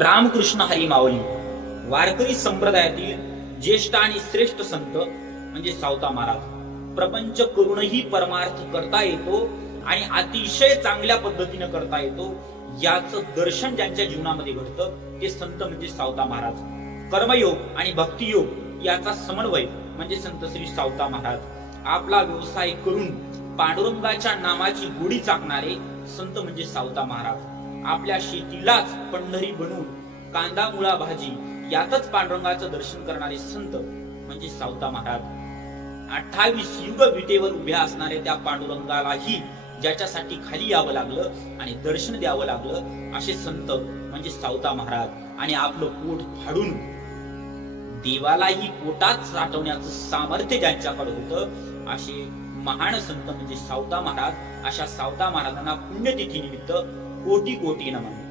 रामकृष्ण हरी माऊली. वारकरी संप्रदायातील ज्येष्ठ आणि श्रेष्ठ संत म्हणजे सावता महाराज. प्रपंच करूनही परमार्थ करता येतो आणि अतिशय चांगल्या पद्धतीने करता येतो याच दर्शन ज्यांच्या जीवनामध्ये घडतं ते संत म्हणजे सावता महाराज. कर्मयोग आणि भक्तियोग याचा समन्वय म्हणजे संत श्री सावता महाराज. आपला व्यवसाय करून पांडुरंगाच्या नामाची गुढी चाकणारे संत म्हणजे सावता महाराज. आपल्या शेतीलाच पंढरी बनवून कांदा मुळा भाजी यातच पांडुरंगाचं दर्शन करणारे संत म्हणजे सावता महाराज. अठ्ठावीस युग विटेवर उभ्या असणाऱ्या त्या पांडुरंगालाही ज्याच्यासाठी खाली यावं लागलं आणि दर्शन द्यावं लागलं असे संत म्हणजे सावता महाराज. आणि आपलं पोट फाडून देवालाही पोटात साठवण्याचं सामर्थ्य ज्यांच्याकडे होतं असे महान संत म्हणजे सावता महाराज अशा सावता महाराजांना पुण्यतिथी निमित्त कोटी कोटी नमन.